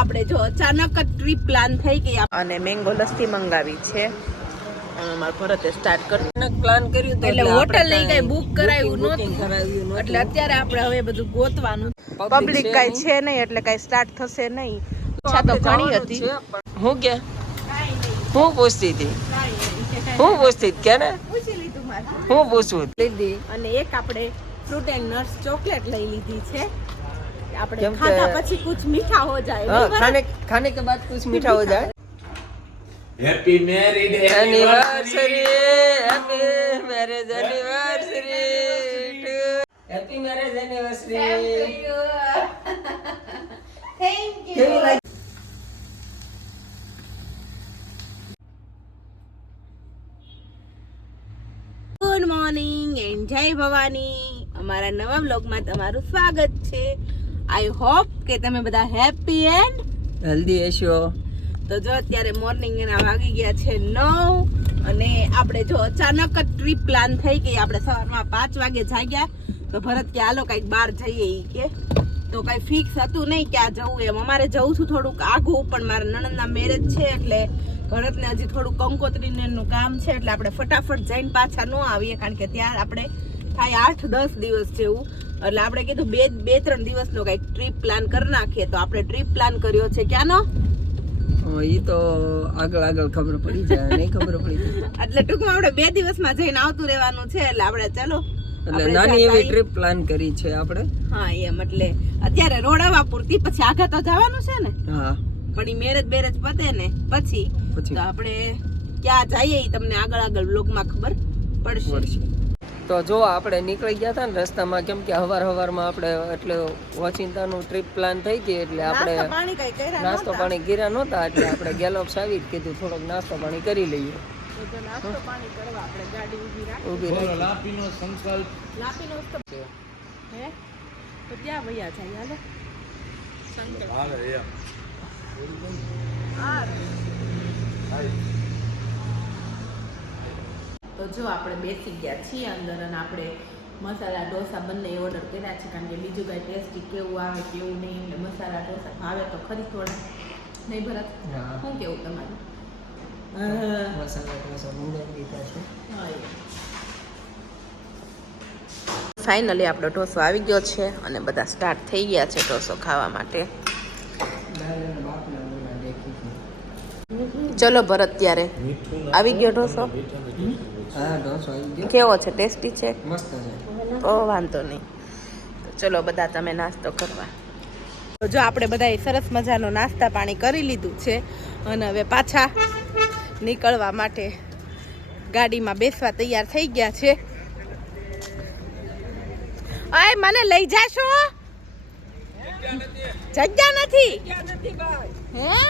આપણે જો અચાનક જ ટ્રીપ પ્લાન થઈ ગઈ અને મેંગો લસ્સી મંગાવી છે. અમાર ભરતે સ્ટાર્ટ કર્યું પ્લાન કર્યું તો એટલે હોટલ લઈ ગઈ બુક કરાવ્યું નહોતું એટલે અત્યારે આપણે હવે બધું ગોતવાનું. પબ્લિક કઈ છે નહીં એટલે કઈ સ્ટાર્ટ થશે નહીં. ઈચ્છા તો ઘણી હતી. હું કે હું પૂછતી હતી કે ને પૂછી લીધું મારે હું પૂછું લીધી અને એક આપણે ફ્રૂટ એન્ડ નટ્સ ચોકલેટ લઈ લીધી છે. આપણે ખાધા પછી कुछ मीठा हो जाए. खाने के बाद कुछ मीठा हो जाए. Happy married anniversary, happy marriage anniversary, happy marriage anniversary. Thank you. Good morning and જય ભવાની. અમારા નવા વ્લોગમાં તમારું સ્વાગત છે. આઈ હોપ કે તમે બધા હેપી એન્ડ હેલ્ધી હશો. તો જો અત્યારે મોર્નિંગ એના વાગી ગયા છે 9 અને આપણે જો અચાનક જ ટ્રીપ પ્લાન થઈ ગઈ. આપણે સવારમાં 5 વાગે જાગ્યા તો ભરત કે હાલો કંઈક બહાર જઈએ ઈ કે તો કંઈ ફિક્સ હતું નહીં ક્યાં જવું એમ. અમારે જવું છું થોડુંક આઘું પણ મારા નણંદના મેરેજ છે એટલે ભરતને હજી થોડું કંકોત્રીનું કામ છે એટલે આપણે ફટાફટ જઈને પાછા ન આવીએ કારણ કે ત્યાં આપણે થાય 8-10 દિવસ જેવું. એટલે આપણે કીધું 2-3 દિવસનો કંઈક ટ્રીપ પ્લાન કરી નાખીએ. તો આપણે ટ્રીપ પ્લાન કર્યો છે ક્યાંનો ઈ તો આગળ ખબર પડી જાય નહીં ખબર પડી એટલે ટૂંકમાં આપણે 2 દિવસમાં જઈને આવતું રહેવાનું છે. એટલે આપણે ચલો એટલે નાની એવી ટ્રીપ પ્લાન કરી છે આપણે. હા એમ એટલે અત્યારે રોડાવા પૂરતી પછી આગળ તો જવાનું છે ને. હા પણ ઈ મેરેજ પતે ને પછી તો આપણે ક્યાં જઈએ ઈ તમને આગળ વ્લોગમાં ખબર પડશે. તો જો આપણે નીકળી ગયા હતા ને રસ્તામાં કેમ કે હવારમાં આપણે એટલે ઓચિંતાનું ટ્રીપ પ્લાન થઈ ગઈ એટલે આપણે નાસ્તો પાણી કર્યા નહોતા એટલે આપણે ગેલોપ્સ આવી કીધું થોડોક નાસ્તો પાણી કરી લઈએ. નાસ્તો પાણી કરવા આપણે ગાડી ઊભી રાખી લાપીનો સંકલ્પ હે તો ત્યાં ભૈયા છે હાલો સંકલ્પ હાલે એમ તો જો આપણે બેસી ગયા છીએ અંદર અને આપણે મસાલા ઢોસા બંને ઓર્ડર કર્યા છે કારણ કે બીજું કાંઈ ટેસ્ટી કેવું આવે કેવું નહીં એટલે મસાલા ઢોસા ભાવે તો ખરી થોડા નહીં ભરત શું કેવું તમારું મસાલા ઢોસા મંગાવી દીધા છે. ફાઇનલી આપણો ઢોસો આવી ગયો છે અને બધા સ્ટાર્ટ થઈ ગયા છે ઢોસો ખાવા માટે. ચલો ભરત ત્યારે આવી ગયો ઢોસો. હા ઢોસો આવી ગયો. કેવો છે? ટેસ્ટી છે? મસ્ત છે. તો વાંધો નહીં. તો ચલો બધા તમે નાસ્તો કરવા. તો જો આપણે બધાએ સરસ મજાનો નાસ્તા પાણી કરી લીધું છે અને હવે પાછા નીકળવા માટે ગાડીમાં બેસવા તૈયાર થઈ ગયા છે. અય મને લઈ જાશો? જગ્યા નથી. હે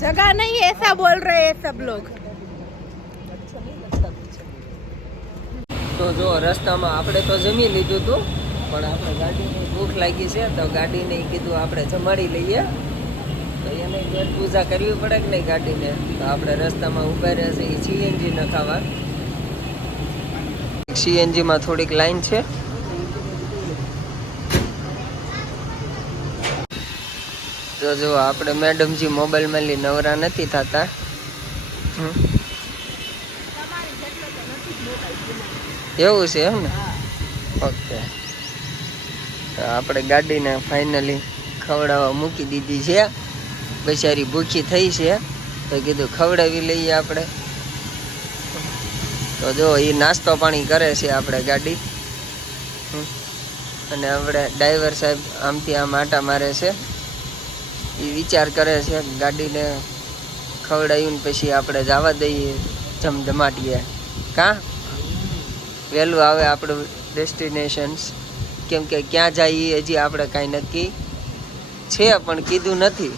जगह नहीं है ऐसा बोल रहे हैं सब लोग. તો જો રસ્તામાં આપણે તો જમી લીધું હતું પણ આપણે ગાડીની ભૂખ લાગી છે તો ગાડીને કીધું આપણે જમાડી લઈએ તો એને પેટ પૂજા કરવી પડે કે નહીં ગાડીને. તો આપણે રસ્તામાં ઊભા રહ્યા છે એ સીએનજી નખાવા. સીએનજીમાં થોડીક લાઈન છે. તો જો આપણે મેડમજી મોબાઈલમાં લઈ નવરા નથી થતા. એવું છે એમ ને? ઓકે. તો આપણે ગાડીને ફાઇનલી ખવડાવવા મૂકી દીધી છે. બિચારી ભૂખી થઈ છે તો કીધું ખવડાવી લઈએ આપણે. તો જો એ નાસ્તો પાણી કરે છે આપણે ગાડી અને આપણે ડ્રાઈવર સાહેબ આમથી આમ આટા મારે છે. એ વિચાર કરે છે ગાડીને ખવડાવીને પછી આપણે જવા દઈએ જમધમાટીએ. કાં વહેલું આવે આપણું ડેસ્ટિનેશન્સ કેમ કે ક્યાં જઈએ હજી આપણે કાંઈ નક્કી છે પણ કીધું નથી.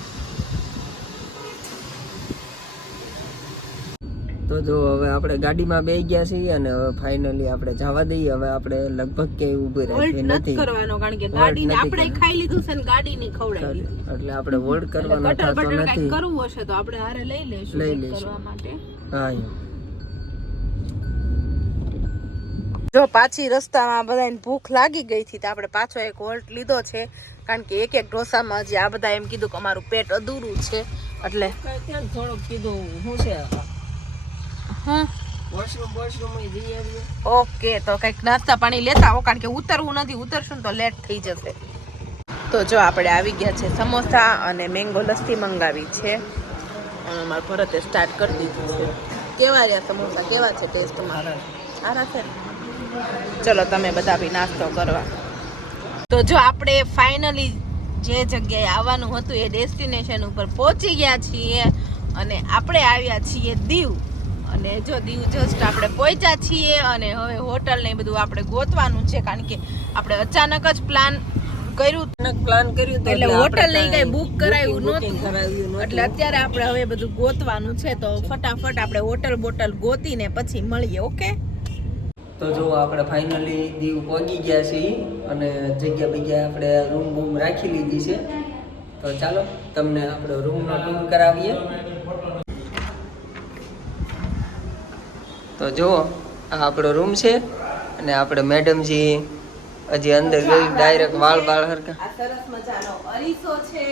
તો જો હવે આપણે ગાડીમાં બેસી ગયા છીએ અને હવે ફાઇનલી આપણે જવા દઈએ. હવે આપણે લગભગ કે ઊભી રાખી નથી કરવાનો કારણ કે ગાડીને આપણે ખાઈ લીધું છે ને ગાડીની ખવડાવી એટલે આપણે હોલ્ડ કરવાનો થતો નથી. કરવું હશે તો આપણે હારે લઈ લેશું કરવા માટે. હા જો પાછી રસ્તામાં બધાને ભૂખ લાગી ગઈ હતી તો આપણે પાછો એક હોલ્ટ લીધો છે કારણ કે એક ઢોસામાં હજી આ બધા એમ કીધું કે અમારું પેટ અધૂરું છે એટલે થોડુંક કીધું શું છે હમ વોશરૂમ જઈ આવીએ. ઓકે તો કંઈક નાસ્તા પાણી લેતા આવો કારણ કે ઉતરવું નથી, ઉતરશું તો લેટ થઈ જશે. તો જો આપણે આવી ગયા છે સમોસા અને મેંગો લસ્સી મંગાવી છે અને અમારા ભરતે સ્ટાર્ટ કરી દીધું છે. કેવા રહ્યા સમોસા, કેવા છે ટેસ્ટમાં? સારા છે ને? ચલો તમે બધા બી નાસ્તો કરવા. તો જો આપણે ફાઇનલી જે જગ્યાએ આવવાનું હતું એ ડેસ્ટિનેશન ઉપર પહોંચી ગયા છીએ અને આપણે આવ્યા છીએ દીવ. અને જો દીવ જસ્ટ આપણે પહોંચ્યા છીએ અને હવે હોટલ ને બધું આપણે ગોતવાનું છે કારણ કે આપણે અચાનક જ પ્લાન કર્યું એટલે હોટલ ને કઈ બુક કરાયું નહોતું એટલે અત્યારે આપણે હવે બધું ગોતવાનું છે. તો ફટાફટ આપણે હોટલ બોટલ ગોતીને પછી મળીએ. ઓકે તો જો આપણે ફાઇનલી દીવ પહોંચી ગયા છીએ અને જગ્યા આપણે રૂમ બૂમ રાખી લીધી છે. તો ચાલો તમને આપણે રૂમનો ટૂર કરાવીએ. તો જુઓ આ આપણો રૂમ છે અને આપણે મેડમજી હજી અંદર ગઈ ડાયરેક્ટ વાળ હરકા. આ સરસ મજાનો અરીસો છે,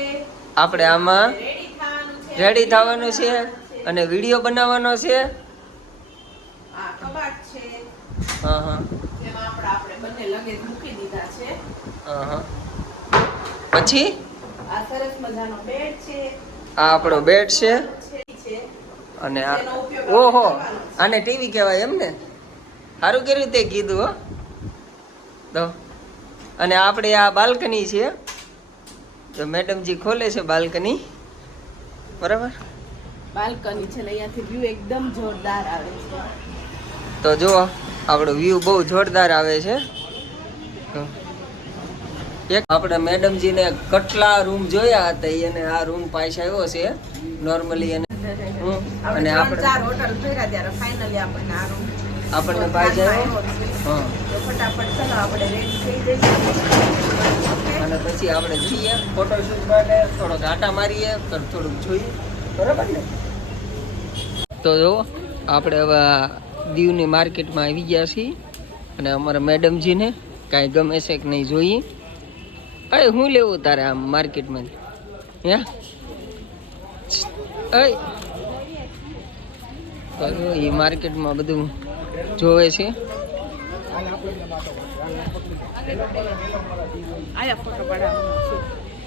આપણે આમાં રેડી થવાનું છે, રેડી થવાનું છે અને વિડીયો બનાવવાનો છે. આ કબાટ છે હા હા જેમાં આપણે બંને લગેજ મૂકી દીધા છે. હા હા પછી આ સરસ મજાનો બેડ છે, આ આપણો બેડ છે છે અને આ ઓહો આને ટીવી કહેવાય એમ ને? સારું કર્યું તે કીધું હો. તો અને આપણે આ બાલ્કની છે તો મેડમજી ખોલે છે બાલ્કની બરાબર. બાલ્કની છે ને અહીંયાથી વ્યૂ એકદમ જોરદાર આવે છે. તો જુઓ આપણો વ્યૂ બહુ જોરદાર આવે છે. એક આપણે મેડમજીને કેટલા રૂમ જોયા હતા એને આ રૂમ પાછા આવ્યો છે નોર્મલી અને અને આપણે 4 હોટલ ફેર્યા ત્યારે ફાઇનલી આપણને પાછા આવ્યો. હા તો ફટાફટ ચલો આપણે રેડી થઈ જઈએ અને પછી આપણે જઈએ ફોટોશૂટ માટે થોડોક આટા મારીએ થોડુંક જોઈએ બરાબર ને. તો જો આપણે હવે દીવની માર્કેટમાં આવી ગયા છીએ અને અમારા મેડમજીને કાંઈ ગમે છે કે નહીં જોઈએ. અરે શું લેવું તારે આમ માર્કેટમાં હે? એ માર્કેટમાં બધું જોવે છે.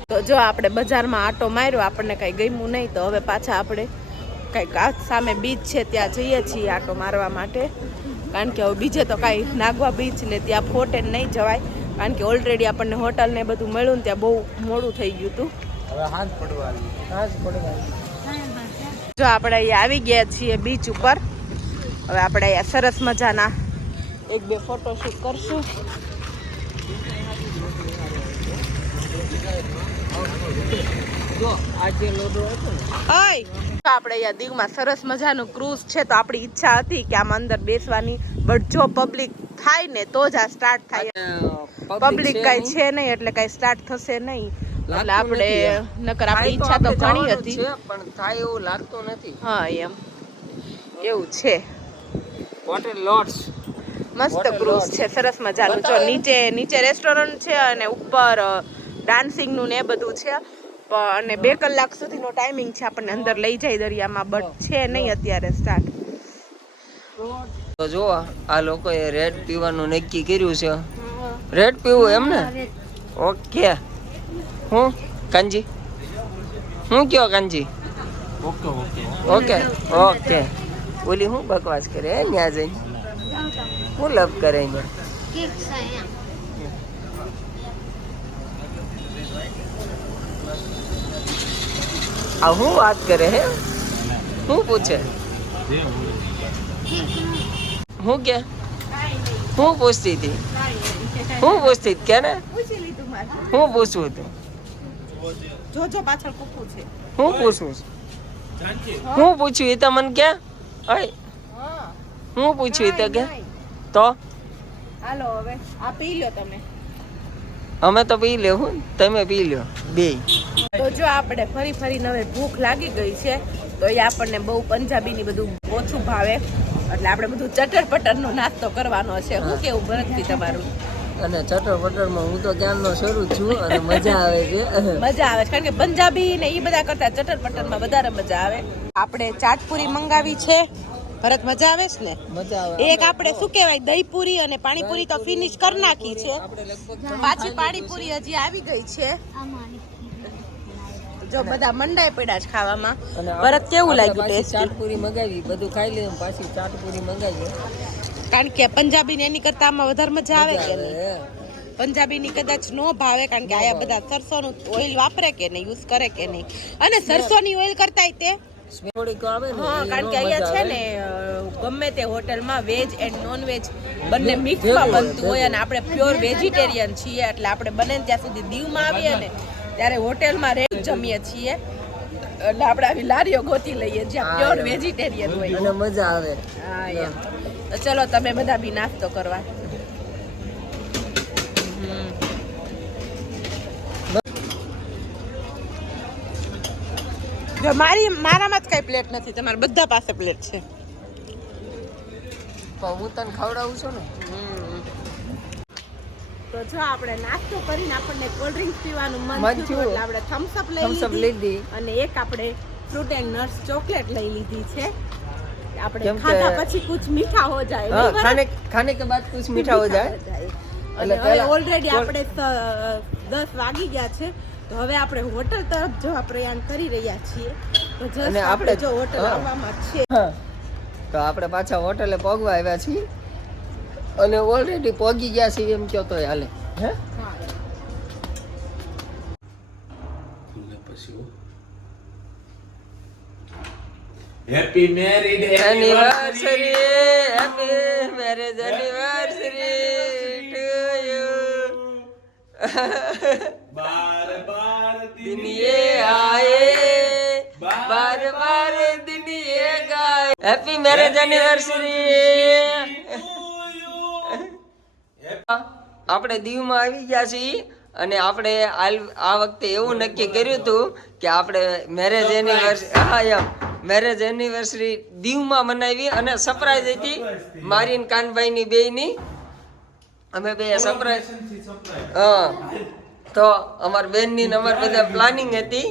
તો જો આપણે બજારમાં આટો માર્યો, આપણને કઈ ગમ્યું નહીં તો હવે પાછા આપણે કઈક આ સામે બીચ છે ત્યાં જઈએ છીએ આટો મારવા માટે કારણ કે હવે બીજે તો કાંઈ નાગવા બીચ ને ત્યાં ફોટે નહીં જવાય કારણ કે ઓલરેડી આપણને હોટલ ને બધું મળ્યું ને ત્યાં બહુ મોડું થઈ ગયું હતું. જો આપણે અહીંયા આવી ગયા છીએ બીચ ઉપર. હવે આપણે અહીંયા સરસ મજાના 1-2 ફોટોશૂટ કરશું. આપણે અહીંયા દીવમાં સરસ મજાનું ક્રૂઝ છે તો આપણી ઈચ્છા હતી કે આમ અંદર બેસવાની બટ જો પબ્લિક થાય ને તો જ આ સ્ટાર્ટ થાય. પબ્લિક કઈ છે નહીં એટલે કઈ સ્ટાર્ટ થશે નહીં એટલે આપણે નકર આપણી ઈચ્છા તો ઘણી હતી પણ થાય એવું લાગતું નથી. હા એમ એવું છે. હોટેલ લોટ્સ મસ્ત ક્રૂઝ છે સરસ મજાનું. જો નીચે રેસ્ટોરન્ટ છે અને ઉપર ડાન્સિંગ નું ને એ બધું છે અને 2 કલાક સુધીનો ટાઈમિંગ છે આપણને અંદર લઈ જાય દરિયામાં બટ છે નહીં અત્યારે સ્ટાર્ટ. તો જો આ લોકોએ રેડ પીવાનું નક્કી કર્યું છે. રેડ પીવું એમ ને? ઓકે. હું કાંજી હું કયો કાંજી? Okay okay. ઓલી હું બકવાસ કરે ત્યાં જઈને હું લપ કરે આ હું વાત કરે હે? હું પૂછે હું કે હું પૂછતી હતી હું પૂછતી કે ને હું પૂછવું હતું જોજો પાછળ કૂકું છે. હું પૂછવું હું પૂછ્યું એ તો મને કે હું પૂછ્યું તો કે તો હાલો હવે આ પી લ્યો તમે. અમે તો પી લેવું તમે પી લ્યો બે. તો જો આપણે ફરીને હવે ભૂખ લાગી ગઈ છે તો એ આપણને બહુ પંજાબીની બધું ઓછું ભાવે એટલે આપણે બધું ચટર પટરનો નાસ્તો કરવાનો છે. શું કેવું ભરતથી તમારું? અને ચટર પટરમાં હું તો ક્યારનો શરૂ જ છું અને મજા આવે છે. મજા આવે છે કારણ કે પંજાબી ને એ બધા કરતા ચટર પટરમાં વધારે મજા આવે. આપણે ચાટપુરી મંગાવી છે. ભરત મજા આવે છે ને? મજા આવે. એક આપણે શું કહેવાય દહીંપુરી અને પાણીપુરી તો ફિનિશ કરી નાખી છે. આપણે લગભગ પાછી પાણીપુરી હજી આવી ગઈ છે. જો બધા મંડાઈ પડ્યા છે ખાવામાં. ભરત કેવું લાગ્યું ટેસ્ટ? ચાટપુરી મંગાવી, બધું ખાઈ લીધું, પાછી ચાટપુરી મંગાવી. કારણ કે પંજાબી ને એની કરતા આમાં વધારે મજા આવે કે નહીં? પંજાબીની કદાચ નો ભાવે કારણ કે આયા બધા સરસોનું ઓઇલ વાપરે કે નહીં, યુઝ કરે કે નહીં. અને સરસોની ઓઇલ કરતાય તે થોડીક આવે ને હા, એ કારણ નો કે અહીંયા મજા છે આવે. ને ગમે તે હોટલમાં વેજ એન્ડ નોન વેજ બંને મિક્સમાં બનતું હોય અને આપણે પ્યોર વેજીટેરિયન છીએ એટલે આપણે બને ને ત્યાં સુધી દીવમાં આવીએ ને ત્યારે હોટેલમાં રેટ જમીએ છીએ એટલે આપણે આવી લારીઓ ગોતી લઈએ જ્યાં પ્યોર વેજીટેરિયન હોય. અને મજા આવે. હા એમ. તો ચલો તમે બધા બી નાસ્તો કરવા. જો મારામાં જ કઈ પ્લેટ નથી, તમારા બધા પાસે પ્લેટ છે. પણ હું તને ખવડાવું છું ને. તો જો આપણે નાસ્તો કરીને આપણને કોલ્ડ ડ્રિંક્સ પીવાનું મન મન થયું થયું. એટલે આપણે થમ્સ અપ Thumbs up લઈ લીધી લીધી. અને એક આપણે ફ્રૂટ એન્ડ નટ્સ ચોકલેટ લઈ લીધી છે. આપણે કેમ કે- ખાધા પછી કુછ મીઠા હો જાય. હા, નહીં બરાબર? ખાને કે બાદ કુછ મીઠા હો જાય. અને હવે પહેલા- ઓલરેડી આપણે 10 વાગી ગયા છે તો હવે આપણે હોટલ તરફ જવા પ્રયાણ કરી રહ્યા છીએ. તો અને જસ્ટ આપણે આપણે- જો હોટલ હા. આવવામાં જ છે. હા. તો આપણે પાછા હોટલે પગવા આવ્યા છીએ અને ઓલરેડી પગી ગયા છીએ એમ કહો તોય હાલે. હે હા. Happy married anniversary, happy marriage anniversary to you. બાર બાર दिन ये आए, बार बार दिन ये गाए. Happy marriage anniversary. આપણે દીવમાં આવી ગયા છીએ અને આપણે આ વખતે એવું નક્કી કર્યું હતું કે આપણે મેરેજ એનિવર્સરી મેરેજ એનિવર્સરી દીવમાં મનાવી અને સરપ્રાઈઝ હતી મારી ને કાનભાઈની બેયની. અમે બે સરપ્રાઈઝ હા તો અમાર બેનની ને અમાર બધા પ્લાનિંગ હતી.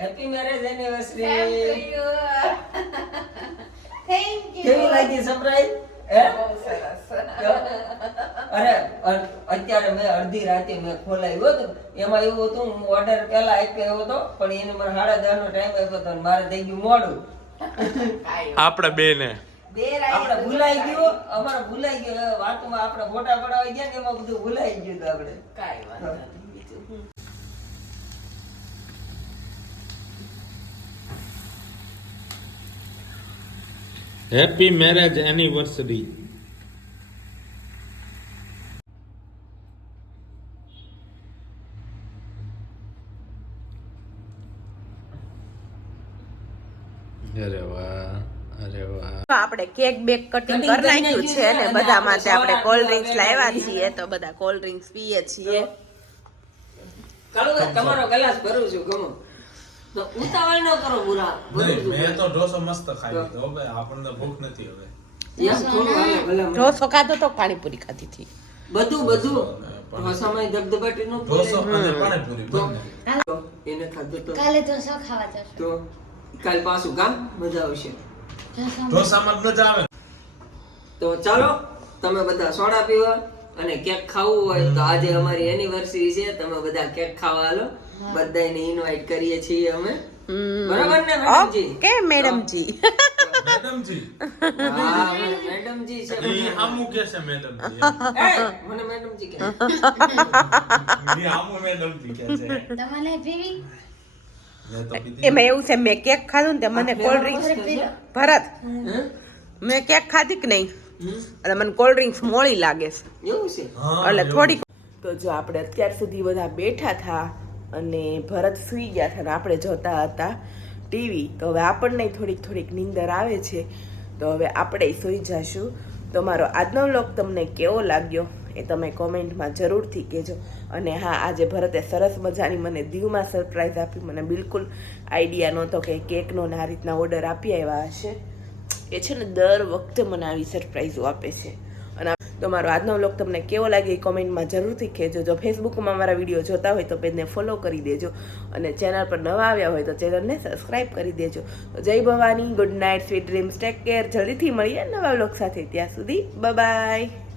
Happy marriage anniversary. કેવી લાગી સરપ્રાઈઝ? અરે અત્યારે મેં અડધી રાતે મેં ખોલાવ્યો હતો. એમાં એવું હતું હું ઓર્ડર પહેલા આપ્યો હતો પણ એને મને 10:30 નો ટાઈમ આપ્યો હતો અને મારે થઈ ગયું મોડું. આપણે બે ને આપણે ભૂલાઈ ગયું, અમારે ભૂલાઈ ગયું. હવે વાતમાં આપણે ફોટા પડાવી ગયા ને એમાં બધું ભૂલાઈ ગયું હતું આપણે. કાંઈ વાંધો નહીં બીજું. Happy marriage anniversary. અરે વાહ, અરે વાહ. આપણે કેક બેક કટિંગ કરી નાખ્યું છે ને બધા માટે આપણે કોલ્ડ ડ્રિંક્સ લાવ્યા છીએ તો બધા કોલ્ડ ડ્રિંક્સ પીએ છીએ. તમારો ગ્લાસ ભરું છું ગમો તો ઉતાવળ ન કરો પૂરા. મેં તો ઢોસો મસ્ત ખાઈ લીધો હવે આપણને ભૂખ નથી હવે. એમ થોડું હાલે ભલે મને. ઢોસો ખાધો તો પાણીપુરી ખાધી હતી. બધું ઢોસામાં ધબધબાટી નો ઢોસો અને પાણીપુરી બંને. એને ખાધું તો કાલે ઢોસો ખાવા જશો. તો કાલ પાછું કામ મજા આવશે. ઢોસામાં જ મજા આવે. તો ચાલો તમે બધા સોડા પીવા અને કેક ખાવું હોય તો આજે અમારી એનિવર્સરી છે, તમે બધા કેક ખાવા હાલો. બધાને ઇન્વાઇટ કરીએ છીએ અમે. બરાબર ને મેડમજી? ઓકે મેડમજી. મેડમજી હા મેડમજી છે. ઈ હામુ કે છે મેડમજી. એ, મને મેડમજી કહે. ઈ હામુ મેડમજી કે છે. તમારે પીવી? મેં તો પીધી. એમાં એવું છે મેં કેક ખાધું ને તે મને કોલ્ડ ડ્રિંક્સ ભરત હે? મેં કેક ખાધી કે નહીં એટલે મને કોલ્ડ ડ્રિંક્સ મોળી લાગે છે એવું છે? હા, એટલે એવું. થોડીક. તો જો આપણે અત્યાર સુધી બધા બેઠા હતા અને ભરત સૂઈ ગયા હતા અને આપણે જોતા હતા ટીવી. તો હવે આપણને થોડીક નીંદર આવે છે તો હવે આપણે સૂઈ જશું. તો મારો આજનો વ્લોગ તમને કેવો લાગ્યો એ તમે કોમેન્ટમાં જરૂરથી કહેજો. અને હા, આજે ભરતે સરસ મજાની મને દીવમાં સરપ્રાઈઝ આપી. મને બિલકુલ આઈડિયા નહોતો કે કેકનો ને આ રીતના ઓર્ડર આપી આવ્યા હશે. એ છે ને દર વખતે મને આવી સરપ્રાઈઝો આપે છે અને તો મારો આજનો વ્લોગ તમને કેવો લાગે એ કોમેન્ટમાં જરૂરથી કહેજો. જો ફેસબુકમાં મારા વિડીયો જોતા હોય તો પેજને ફોલો કરી દેજો અને ચેનલ પર નવા આવ્યા હોય તો ચેનલને સબસ્ક્રાઈબ કરી દેજો. તો જય Bhavani, good night, sweet dreams, take care. જલ્દીથી મળીએ નવા વ્લોગ સાથે. ત્યાં સુધી બાય.